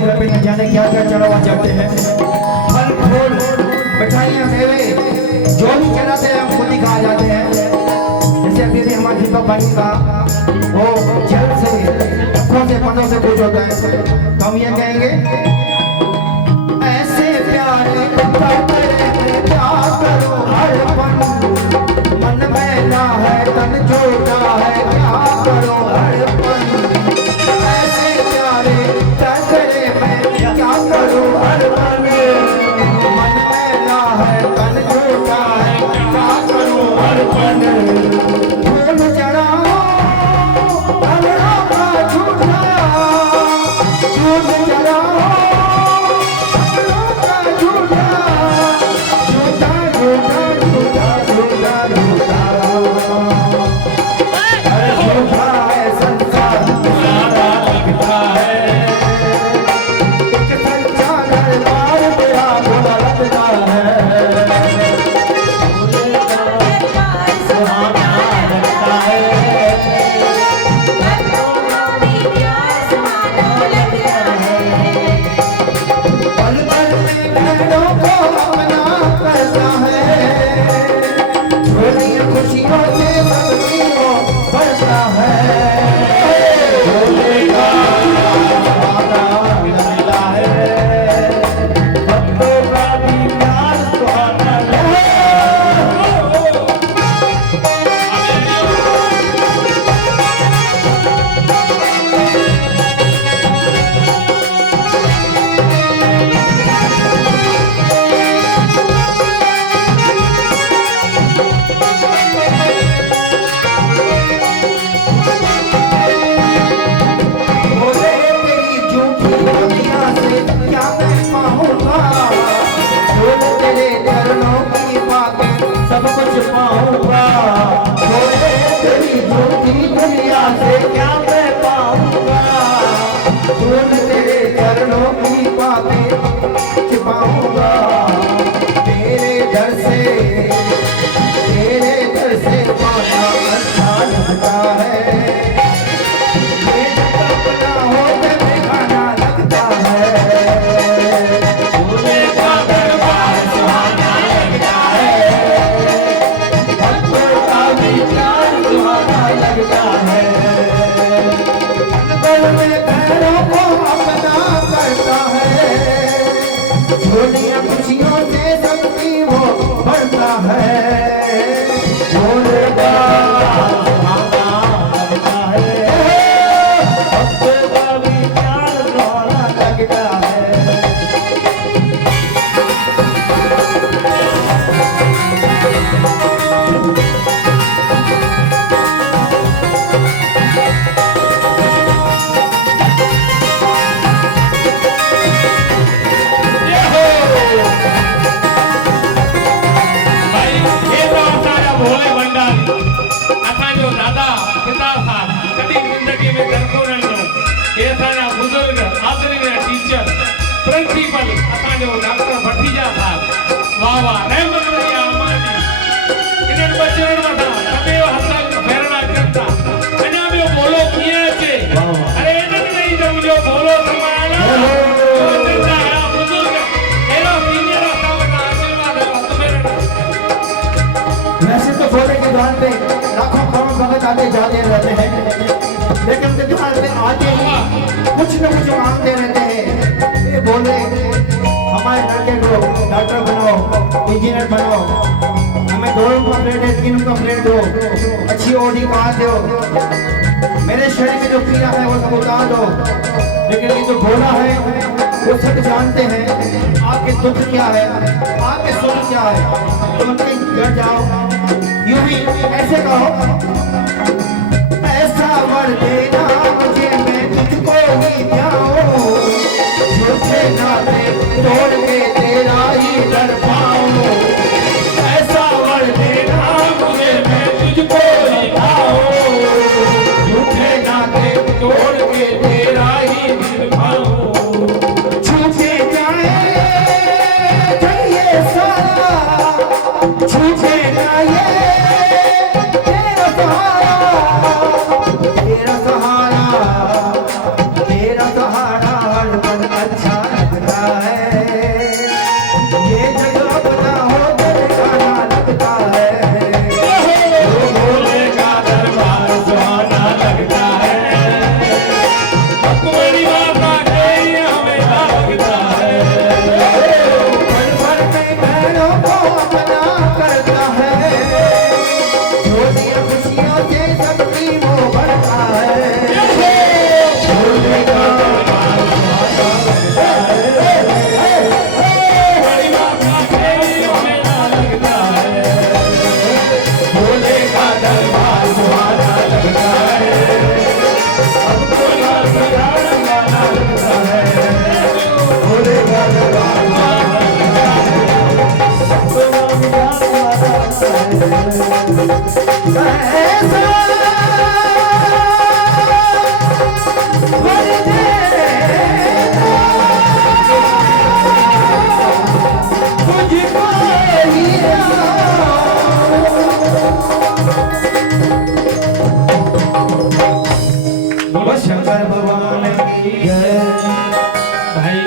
के घर पे न जाने क्या क्या चढ़ा हुआ जाते हैं, फल फूल मिठाइयाँ मेवे जो भी चढ़ाते हैं हम खुद ही खा जाते हैं। जैसे अभी भी हमारे दीपक भाई का वो जल से आँखों से पनों से कुछ होता है, तो हम ये कहेंगे ऐसे प्यारे क्या करो हर पल, मन में ना है तन छोटा है क्या करो हर पल, ऐसे प्यारे टकरे में क्या करो हर पल, मन में ना है तन छोटा है क्या करो हर पल, फूल चढ़ाओ अमरा का झूठा, फूल चढ़ाओ अमरा का झूठा, झूठा झूठा झूठा झूठा झूठा, अरे झूठा है संसार सारा लगता है, एक सच्चा दरबार मेरा भोला लगता है, सुहाना लगता है, पल पल में घरों को अपना करता है, छोटी खुशियों से सबकी वो भरता है, भोले का सुहाना लगता है, भक्तों का भी प्यार सुहाना लगता है। बोले तेरी झूठी दुनिया से क्या मैं पाऊंगा, बोल तेरे चरणों की बातें सब कुछ पाऊंगा, बोले तेरी झूठी दुनिया से क्या मैं पाऊंगा, बोल तेरे चरणों की बातें छुपाऊंगा, तेरे दर से पाना अच्छा लगता है, ये अपना हो के बेगाना लगता है, भोले का दरबार सुहाना लगता है, भक्तों का भी प्यार सुहाना लगता है, पल में पैरों को अपना करता है, झोलियां खुशियों से सबकी वो भरता है, भोले का सुहाना लगता है, भक्तों का भी प्यार सुहाना लगता है। भाई हे तो असांजा भोले भंडारी, असांजो दादा पिता साहब कॾहिं ज़िंदगी में डरंदो न ॾिनो, हे असांजा बुज़ुर्ग आदरणीय टीचर प्रिंसिपल असांजो डॉक्टर भटीजा साहब, वाह वाह रहमत जी आमानी, इन्हनि बचड़नि मथां सदैव हथ फेरणा कनि था, अञा ॿियो भोलो कीअं अचे, अरे इन्हनि में ई त मुंहिंजो भोलो समायल आहे, जो जिंदा आहियां बुज़ुर्ग अहिड़ो सीनियर असां वटां आशीर्वाद हथ फेरणा। वैसे तो भोले के द्वार पे लाखों करोड़ों भगत आते जाते रहते हैं, लेकिन उनके द्वार पे आते ही कुछ न कुछ मांगते रहते हैं, ये भोले हमारे लड़के को डॉक्टर बनाओ, इंजीनियर बनाओ, हमें 2 रूम का फ्लैट है, 3 रूम का फ्लैट दो, अच्छी ऑडी कार दो, मेरे शरीर में जो पीड़ा है वो सब उतार दो। लेकिन ये जो भोला है वो सब जानते हैं आपके दुख क्या है, आपके सुख क्या है, तो उनके घर जाओ, यूं ही ऐसे कहो, ऐसा वर देना मुझे मैं तुझको ही जाऊं, झूठे नाते तोड़ के तेरा ही दर पाऊं, ऐसा वर देना मुझे मैं तुझको ही जाऊं, झूठे नाते तोड़ के तेरा ही दर पाऊं, छूटे जाए चाहिए सारा, छूटे जाए तेरा सहारा, तेरा सहारा हर पल अच्छा ऐसा वर दे मुझको हीरा। बोलो शंकर भगवान की जय। भाई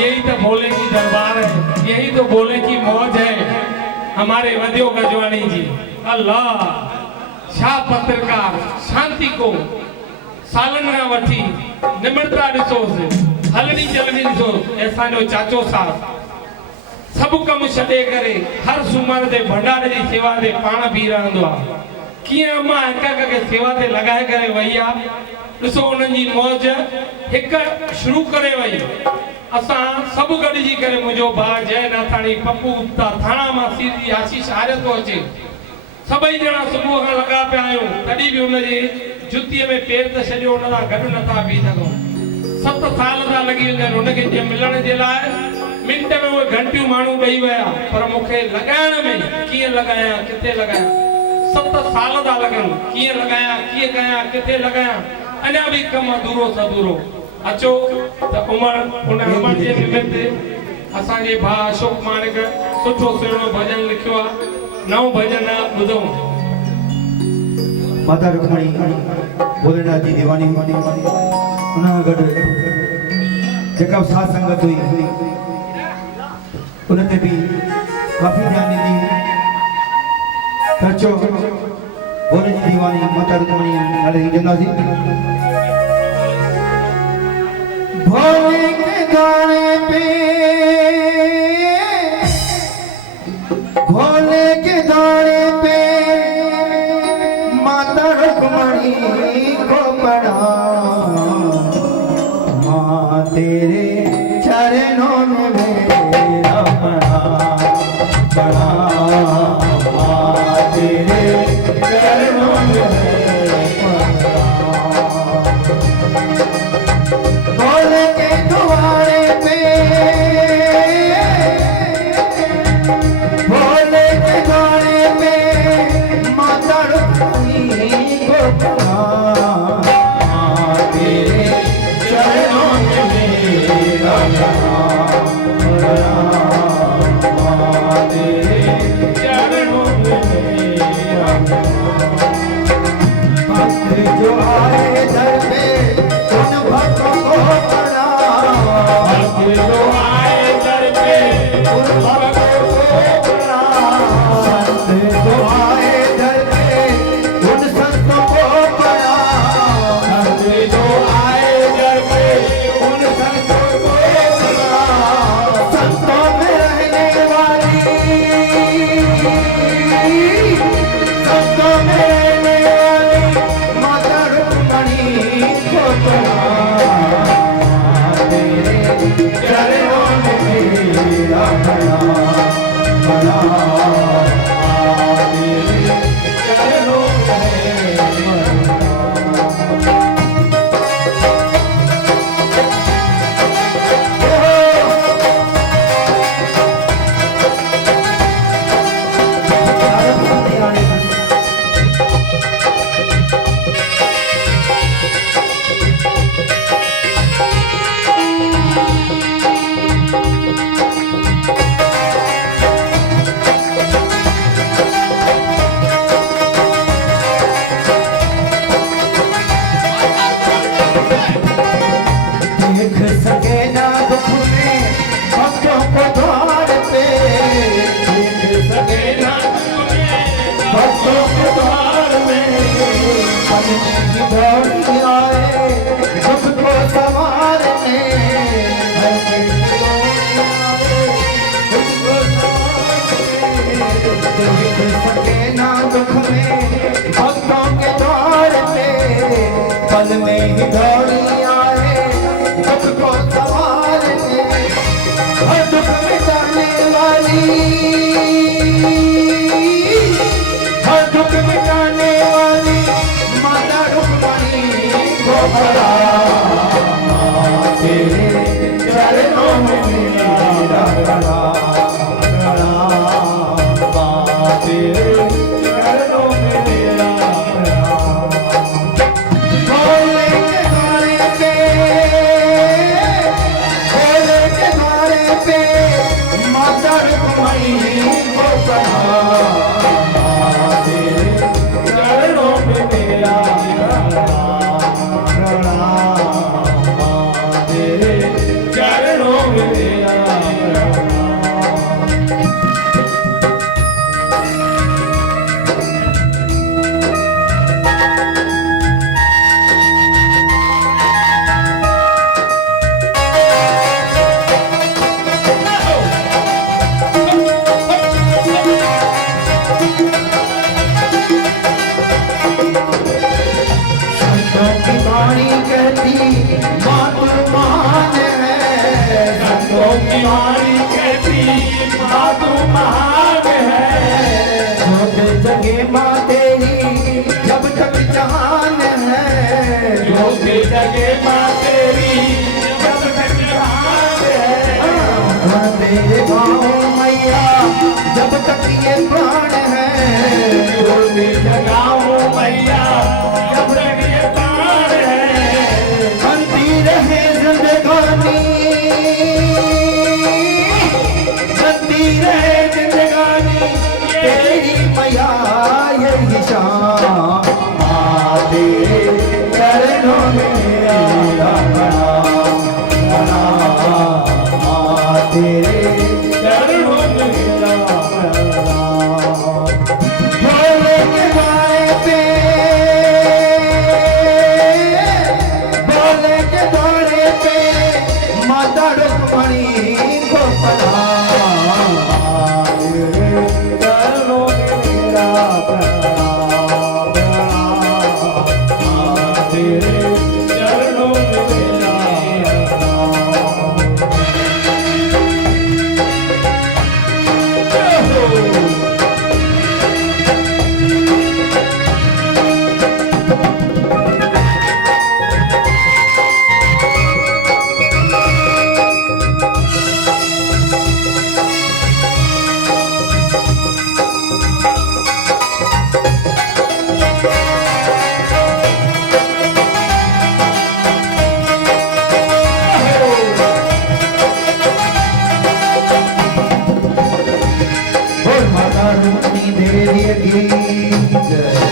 यही तो बोले की दरबार है, यही तो बोले की मौज है हमारे वदियो गजवानी जी। अल्लाह छा पत्रकार शांति को सालन खां वठी निमरता ॾिसोसि, हलणी चलणी ॾिसोसि। ऐसा जो चाचो साहब सब कम छॾे करे हर सूमर ते भंडारे जी सेवा ते पाण बि रहंदो आहे। कीअं मां हिक खे सेवा ते लॻाए करे वई आहे। ॾिसो उन्हनि जी मौज हिकु शुरू करे वई। असां सभु गॾिजी करे मुंहिंजो भाउ जय नाथाणी पप्पू गुप्ता थाणा मां सीधी आशीष आर्य थो अचे, सभई ॼणा सुबुह खां लॻा पिया आहियूं, तॾहिं बि हुनजे जुतीअ में पेर त छॾियो, हुन सां गॾु नथा बीह सघूं। 7 साल था लॻी वञनि हुनखे जे मिलण जे लाइ। मिंट में उहे घंटियूं माण्हू ॾेई विया, पर मूंखे लॻाइण में कीअं लॻायां किथे लॻायां 7 साल था लॻनि। कीअं लॻायां कीअं कयां किथे लॻायां, अञा बि कमु अधूरो सधूरो। अचो त उमर उन उमर जे निमित्त असांजे भाउ अशोक मानिक सुठो सुहिणो भॼन लिखियो आहे। 9 भॼन ॿुधो। माता रुक्मणी भोलेनाथ जी दीवानी उन गॾु जेका साथ संगत हुई उन ते बि काफ़ी ध्यानु ॾींदी। अचो भोले जी दीवानी माता रुक्मणी नाले जी जंदासीं। भोले के गाने पे भोले के गाने पे माता रुक्मणी को पड़ा, माँ तेरे चरणों में मेरा पड़ा पड़ा, माँ तेरे चरणों में भोले के द्वारे पे भोले के द्वारे पे माता रुक्मणी को पड़ा, तेरे चरणों में मेरा पड़ा, तेरे चरणों में मेरा भक्त जो आए दर पे उन भक्तों को पड़ा, भक्त जो आए दर पे उन भक्तों को पड़ा, संत जो आए दर पे उन संतों को पड़ा, संत जो आए दर पे उन संतों को पड़ा, संतों में रहने वाली संतों में रहने वाली माता रुक्मणी को पड़ा, तेरे चरणों में मेरा पड़ा पड़ा, तेरे चरणों में देख सके ना दुख में भक्तों को द्वार पे, देख सके ना दुख में भक्तों को द्वार में, मन की दौड़ी आए दुख को संवारने, हर की दौड़ी आए दुख को संवारने, देख सके ना दुख में भक्तों के द्वार पे, पल में ही दौड़ी आए दुख को संवारने, हर दुख मिटाने वाली हर दुख मिटाने वाली माता रुक्मणी को पड़ा, तेरे चरणों में मेरा पड़ा पड़ा, तेरे चरणों में प्रणाम तेरे चरणों में मेरा प्रणाम तेरे चरणों में मेरा वाणी कहती माँ तू महान है छोटे जगह माँ तेरी जब तक जहान है जो भी जगह माँ तेरी जब तक जहान है तेरे गाँव मैया जब तक ये प्राण है जो भी जगाऊं मैया जब तक ये प्राण है बनती रहे जिंदगानी बनती रहे जिंदगानी तेरी मैया यही शान माँ तेरे चरणों में मेरा प्रणाम प्रणाम माँ तेरे चरणों में मेरा प्रणाम भोले के द्वारे पे भोले के द्वारे पे माता रुक्मणी को प्रणाम चरणों में मेरा प्रणाम प्रणाम तेरे चरणों में मेरा बोल माता रुक्मिणी देवी की जय।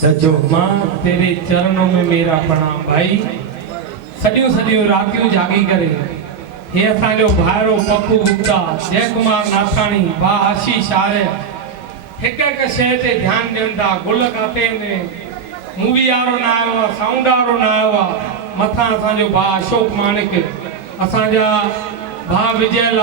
सचो माँ तेरे चरणों में मेरा प्रणाम भाई सदियों सदियों रातियों जागी करे हे असांजो भाइरो पप्पू गुप्ता जय कुमार नाथाणी भा आशीष आर्य हिक हिक शइ ते ध्यानु ॾियनि था गुल काते में मूवी वारो न आयो आहे साउंड वारो न आयो आहे मथां असांजो भा अशोक मानिक असांजा भा विजय लाल